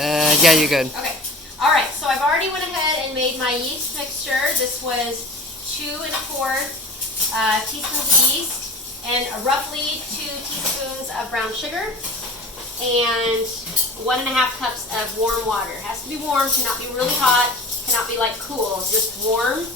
Yeah, you're good. Okay. All right. So I've already went ahead and made my yeast mixture. This was 2 1/4 teaspoons of yeast and roughly 2 teaspoons of brown sugar and 1 1/2 cups of warm water. It has to be warm, cannot be really hot, cannot be like cool, just warm.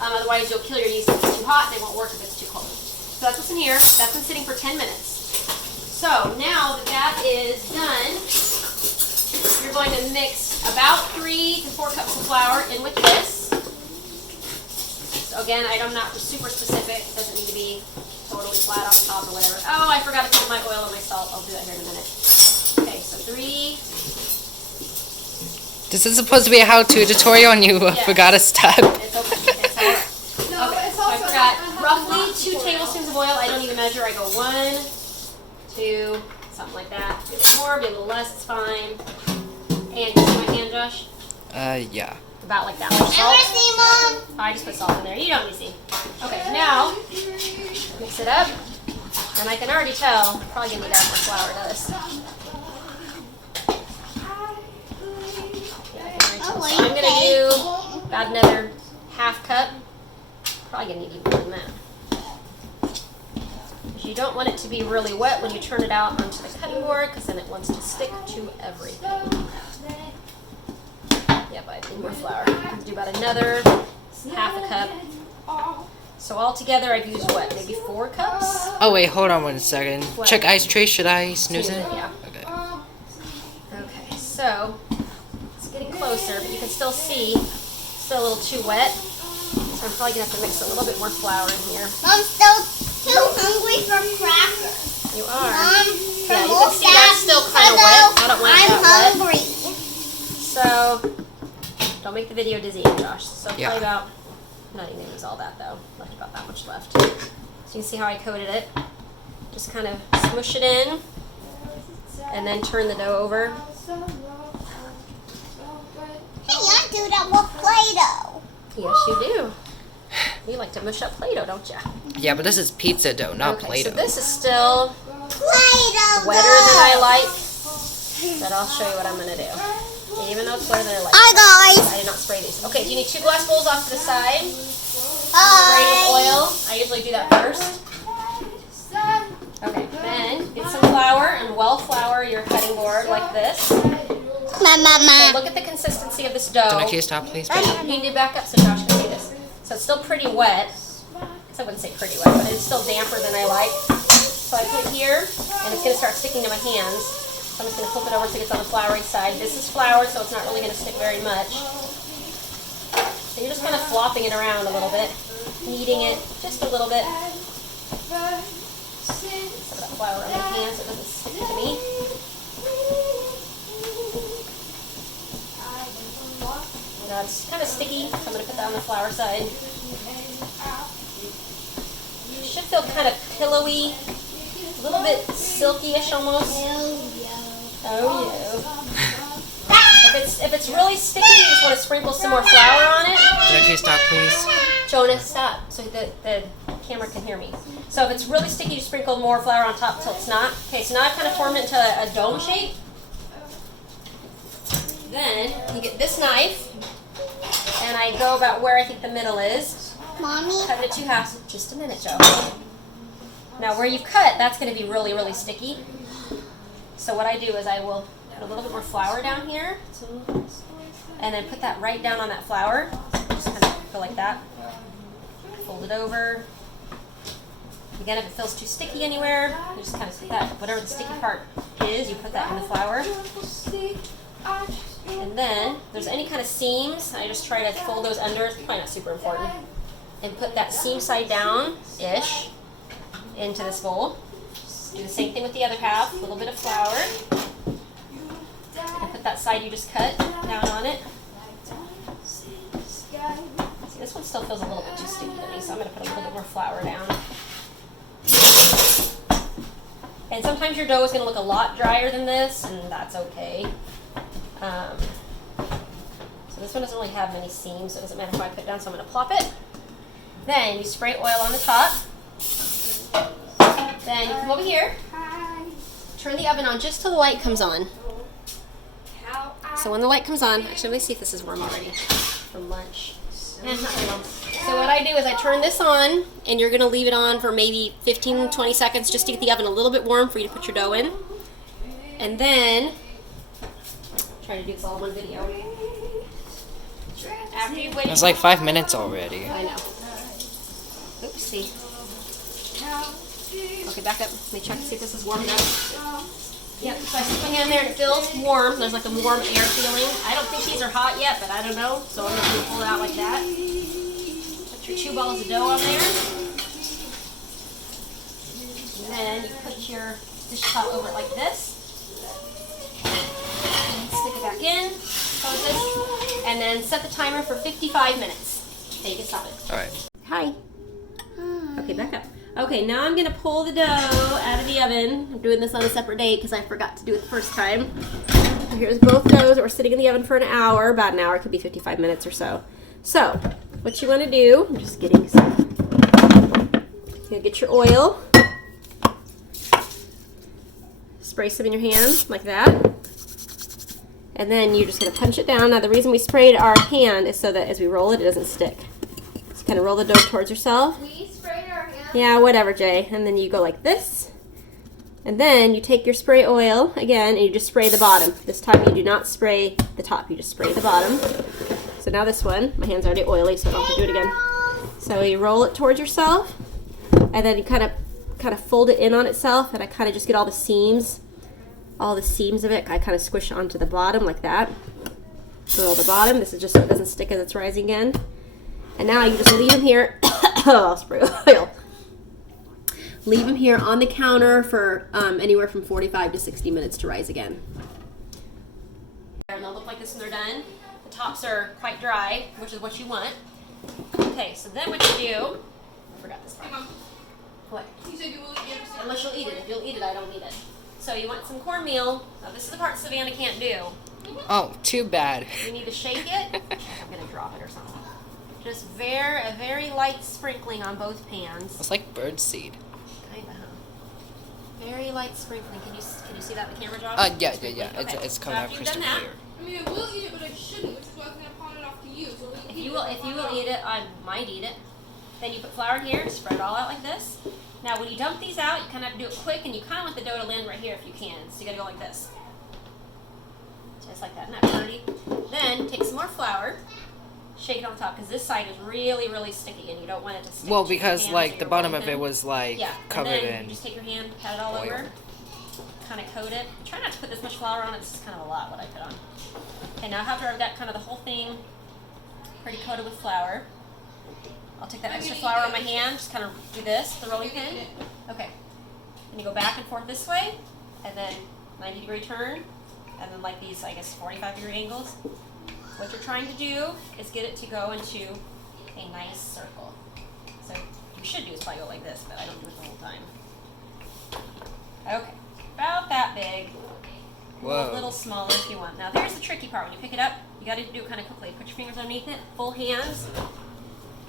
Otherwise you'll kill your yeast if it's too hot. They won't work if it's too cold. So that's what's in here. That's been sitting for 10 minutes. So now that that is done, you're going to mix about 3 to 4 cups of flour in with this. So again, I'm not super specific. It doesn't need to be totally flat on the top or whatever. Oh, I forgot to put my oil and my salt. I'll do that here in a minute. Okay, so 3. This is supposed to be a how-to tutorial and you forgot a step. It's okay. It's all right. Okay, so I forgot roughly 2 tablespoons of oil. I don't even measure. I go 1, 2, something like that. Be a little more, be a little less, it's fine. And you see my hand, Josh? Yeah. About like that much salt. I just put salt in there. You don't need to see. Okay, now mix it up. And I can already tell, probably gonna need to add more flour to this. Yeah, I can already tell. So I'm gonna do about another 1/2 cup. Probably gonna need even more than that. You don't want it to be really wet when you turn it out onto the cutting board because then it wants to stick to everything. Yep, I need more flour. I'll do about another 1/2 cup. So altogether I've used what, maybe 4 cups? Oh wait, hold on 1 second. What? Check ice tray. Should I snooze 2, it? yeah. Okay. Okay, so it's getting closer, but you can still see it's still a little too wet. So I'm probably gonna have to mix a little bit more flour in here. I'm still too hungry for crackers. You are. Mom, Yeah, you can see that's still kind of wet. I don't want I'm that wet. hungry. So don't make the video dizzy, Josh. So probably Yeah. about, I'm not even gonna use all that though. Left about that much left. So you can see how I coated it. Just kind of smush it in and then turn the dough over. Hey, I do that with Play-Doh. Yes, you do. You like to mush up Play-Doh, don't you? Yeah, but this is pizza dough, not Okay, Play-Doh. so this is still Play-Doh. wetter than I like, but I'll show you what I'm gonna do. Even though it's wetter than I like. Hi, guys. I did not spray these. Okay, do you need 2 glass bowls off to the side? Spray Hi. with oil. I usually do that first. Okay, then get some flour and well flour your cutting board like this. So Mama. look at the consistency of this dough. Can I stop, please? You need to back up so Josh can see this. So it's still pretty wet. I wouldn't say pretty wet, but it's still damper than I like. So I put it here, and it's going to start sticking to my hands. So I'm just going to flip it over so it gets on the floury side. This is flour, so it's not really going to stick very much. So you're just kind of flopping it around a little bit, kneading it just a little bit. Some of that flour on my hands so it doesn't stick to me. Now it's kind of sticky, so I'm going to put that on the flour side. It should feel kind of pillowy, a little bit silky-ish almost. Oh yeah. If it's really sticky, you just want to sprinkle some more flour on it. Can I stop, please? Jonah, stop, so the camera can hear me. So if it's really sticky, you sprinkle more flour on top until it's not. Okay, so now I've kind of formed it into a dome shape. Then you get this knife, and I go about where I think the middle is. Mommy. Cut it 2 halves. Just a minute, Joe. Now where you've cut, that's going to be really, really sticky. So what I do is I will put a little bit more flour down here, and then put that right down on that flour. Just kind of go like that. Fold it over. Again, if it feels too sticky anywhere, you just kind of put that, whatever the sticky part is, you put that in the flour. And then, if there's any kind of seams, I just try to fold those under. It's probably not super important. And put that seam side down-ish into this bowl. Do the same thing with the other half. A little bit of flour. And put that side you just cut down on it. See, this one still feels a little bit too sticky to me, so I'm going to put a little bit more flour down. And sometimes your dough is going to look a lot drier than this, and that's okay. So this one doesn't really have many seams, so it doesn't matter if I put it down, so I'm going to plop it. Then you spray oil on the top. Then you come over here, turn the oven on just till the light comes on. So when the light comes on, actually let me see if this is warm already from lunch. It's not very warm. So what I do is I turn this on, and you're gonna leave it on for maybe 15-20 seconds just to get the oven a little bit warm for you to put your dough in. And then, try to do this all in one video. After you've waited. It's like 5 minutes already. I know. Oopsie. Okay, back up. Let me check to see if this is warm enough. Yep, so I stick my hand there and it feels warm. There's like a warm air feeling. I don't think these are hot yet, but I don't know. So I'm just going to pull it out like that. Put your 2 balls of dough on there. And then you put your dish towel over it like this. And stick it back in. Close this. And then set the timer for 55 minutes. Okay, you can stop it. Alright. Hi. Okay, back up. Okay, now I'm gonna pull the dough out of the oven. I'm doing this on a separate date because I forgot to do it the first time. Here's both doughs that were sitting in the oven for an hour, about an hour, it could be 55 minutes or so. So, what you wanna do, I'm just getting some, you get your oil, spray some in your hand, like that. And then you're just gonna punch it down. Now the reason we sprayed our hand is so that as we roll it, it doesn't stick. So kind of roll the dough towards yourself. We sprayed our hands. Yeah, whatever, Jay. And then you go like this. And then you take your spray oil again and you just spray the bottom. This time you do not spray the top, you just spray the bottom. So now this one, my hand's already oily, so I don't have to do it again. So you roll it towards yourself, and then you kind of fold it in on itself, and I kind of just get all the seams of it. I kind of squish onto the bottom like that. So the bottom, this is just so it doesn't stick as it's rising again. And now you just leave them here. Oh, spray oil. Leave them here on the counter for anywhere from 45 to 60 minutes to rise again. And they'll look like this when they're done. The tops are quite dry, which is what you want. Okay, so then what you do, I forgot this part. What? You said you will eat it. Unless you'll eat it. If you'll eat it, I don't need it. So you want some cornmeal. Now this is the part Savannah can't do. Oh, too bad. You need to shake it. I'm going to drop it or something. Just a very light sprinkling on both pans. It's like birdseed. Kinda, huh? Very light sprinkling. Can you see that in the camera, Josh? Yeah. Okay. It's So coming out after you've done crystal that, clear. I mean, I will eat it, but I shouldn't, which is why I was going to pawn it off to you. So if you will eat it, I might eat it. Then you put flour in here, spread it all out like this. Now when you dump these out, you kind of have to do it quick, and you kind of want the dough to land right here if you can. So you got to go like this. Just like that, isn't that pretty? Then take some more flour, shake it on top, because this side is really, really sticky, and you don't want it to stick. Well, to your because hands like or the your bottom rolling of it pin. was like Yeah, covered and then in you just take your hand, pat it all oil. over, kind of coat it. Try not to put this much flour on it. This is kind of a lot what I put on. Okay, now after I've got kind of the whole thing pretty coated with flour, I'll take that extra flour on my hand, just kind of do this, the rolling pin. Okay. And you go back and forth this way, and then 90-degree turn, and then like these, I guess, 45-degree angles. What you're trying to do is get it to go into a nice circle. So you should do is probably go like this, but I don't do it the whole time. Okay, about that big. Whoa. A little smaller if you want. Now there's the tricky part. When you pick it up, you got to do it kind of quickly. Put your fingers underneath it, full hands.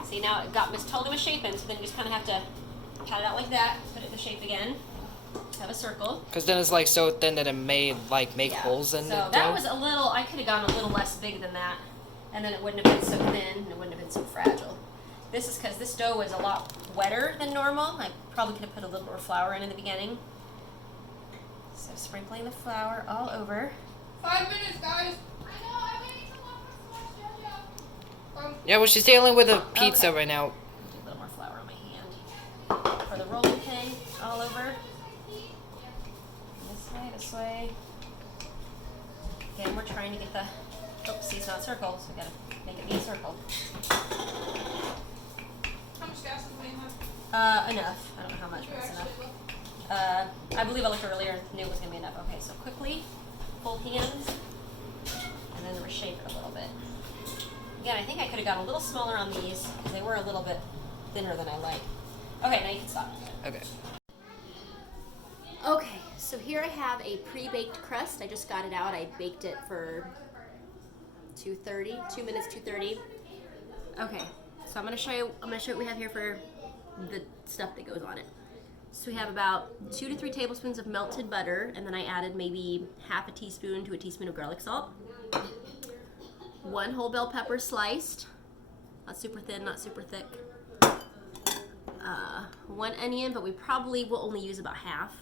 See, now it got totally misshapen, so then you just kind of have to pat it out like that, put it in the shape again, have a circle. Because then it's like so thin that it may like make Yeah. holes in so the dough. that was a little, I could have gone a little less big than that, and then it wouldn't have been so thin, and it wouldn't have been so fragile. This is because this dough is a lot wetter than normal. I probably could have put a little more flour in the beginning. So sprinkling the flour all over. 5 minutes, guys. I know, I'm waiting so long for Jojo. Yeah, well, she's dealing with a pizza Okay. right now. A little more flour on my hand. For the rolling pin, all over. This way. Again, we're trying to get the, see, it's not circle, so we gotta make it be a circle. How much gas does we have? Enough. I don't know how much, but it's enough. Actually, look. I believe I looked earlier and knew it was gonna be enough. Okay, so quickly, full hands, and then reshape it a little bit. Again, I think I could have gone a little smaller on these, because they were a little bit thinner than I like. Okay, now you can stop. Okay. Okay, so here I have a pre-baked crust. I just got it out. I baked it for 2 minutes, 2:30. Okay, so I'm gonna show you what we have here for the stuff that goes on it. So we have about 2 to 3 tablespoons of melted butter, and then I added maybe half a teaspoon to a teaspoon of garlic salt. 1 whole bell pepper sliced, not super thin, not super thick. 1 onion, but we probably will only use about half.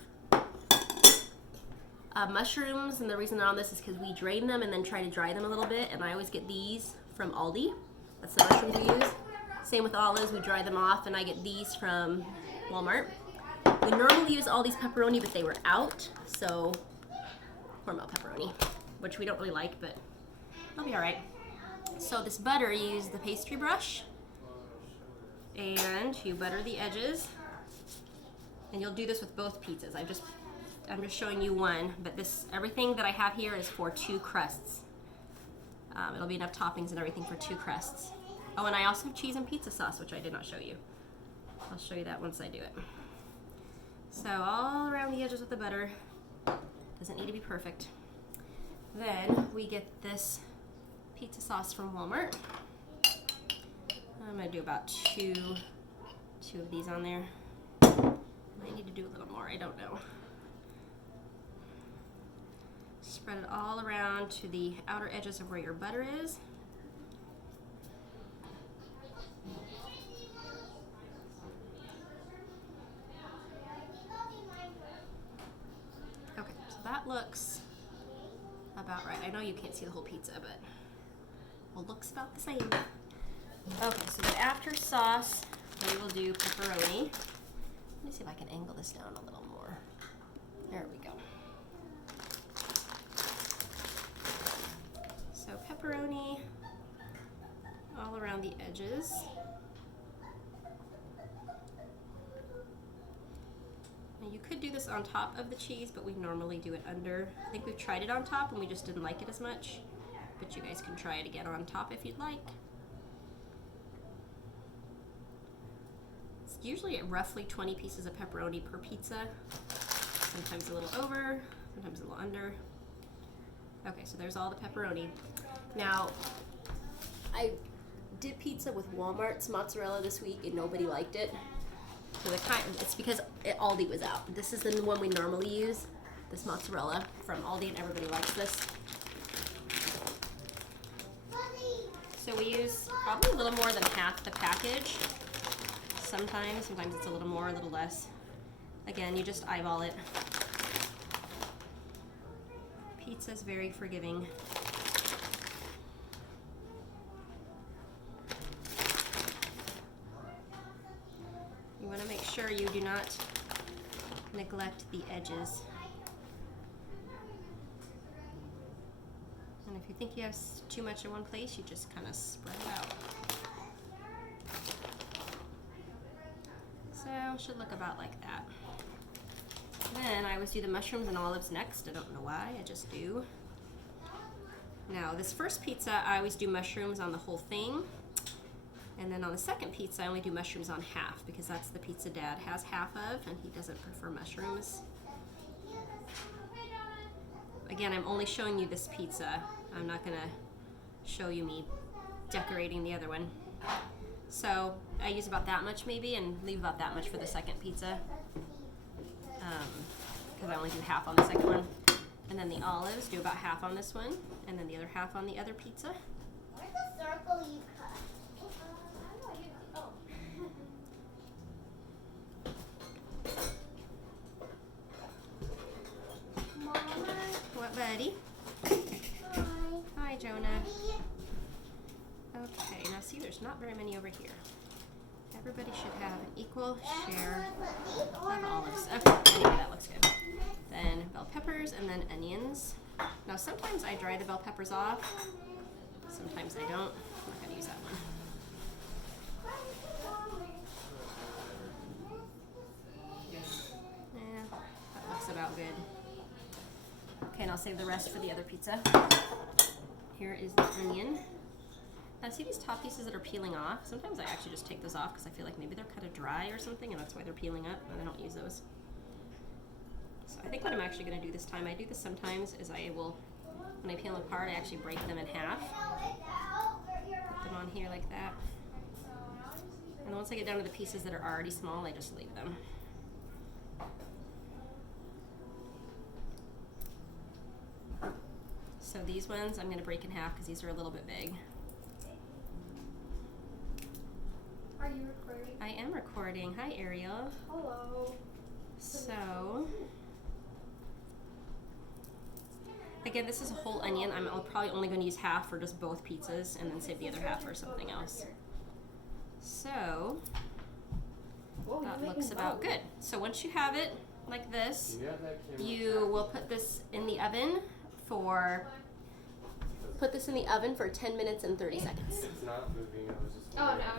Mushrooms, and the reason they're on this is because we drain them and then try to dry them a little bit, and I always get these from Aldi. That's the mushrooms we use. Same with olives, we dry them off, and I get these from Walmart. We normally use Aldi's pepperoni, but they were out, so Hormel pepperoni, which we don't really like, but it'll be all right. So this butter, you use the pastry brush, and you butter the edges, and you'll do this with both pizzas. I'm just showing you one, but everything that I have here is for 2 crusts. It'll be enough toppings and everything for 2 crusts. Oh, and I also have cheese and pizza sauce, which I did not show you. I'll show you that once I do it. So all around the edges with the butter. Doesn't need to be perfect. Then we get this pizza sauce from Walmart. I'm gonna do about two of these on there. Might need to do a little more, I don't know. Spread it all around to the outer edges of where your butter is. Okay, so that looks about right. I know you can't see the whole pizza, but well, looks about the same. Okay, so the after sauce, we will do pepperoni. Let me see if I can angle this down a little more. There we go. So pepperoni all around the edges. Now you could do this on top of the cheese, but we normally do it under. I think we've tried it on top and we just didn't like it as much, but you guys can try it again on top if you'd like. It's usually at roughly 20 pieces of pepperoni per pizza. Sometimes a little over, sometimes a little under. Okay, so there's all the pepperoni. Now, I did pizza with Walmart's mozzarella this week and nobody liked it. So it's because Aldi was out. This is the one we normally use, this mozzarella from Aldi, and everybody likes this. So we use probably a little more than half the package. Sometimes it's a little more, a little less. Again, you just eyeball it. Pizza's very forgiving. You want to make sure you do not neglect the edges. And if you think you have too much in one place, you just kind of spread it out. So, should look about like that. Then I always do the mushrooms and olives next. I don't know why, I just do. Now, this first pizza, I always do mushrooms on the whole thing. And then on the second pizza, I only do mushrooms on half because that's the pizza Dad has half of and he doesn't prefer mushrooms. Again, I'm only showing you this pizza. I'm not gonna show you me decorating the other one. So I use about that much maybe and leave about that much for the second pizza. Because I only do half on the second one. And then the olives, do about half on this one, and then the other half on the other pizza. Where's the circle you cut? Mama. What, buddy? Hi. Hi, Jonah. Okay, now see, there's not very many over here. Everybody should have an equal share of olives. Okay, anyway, that looks good. Then bell peppers and then onions. Now sometimes I dry the bell peppers off. Sometimes I don't. I'm not gonna use that one. Yeah, that looks about good. Okay, and I'll save the rest for the other pizza. Here is the onion. Now see these top pieces that are peeling off? Sometimes I actually just take those off because I feel like maybe they're kind of dry or something and that's why they're peeling up and I don't use those. So I think what I'm actually going to do this time, I do this sometimes, is I will, when I peel them apart, I actually break them in half. Put them on here like that. And once I get down to the pieces that are already small, I just leave them. So these ones I'm gonna break in half because these are a little bit big. Are you recording? I am recording. Hi, Ariel. Hello. So, again, this is a whole onion. I'm probably only going to use half for just both pizzas and then save the other half for something else. So, that looks about good. So once you have it like this, you will put this in the oven for 10 minutes and 30 seconds. It's not moving. I was just. Oh no.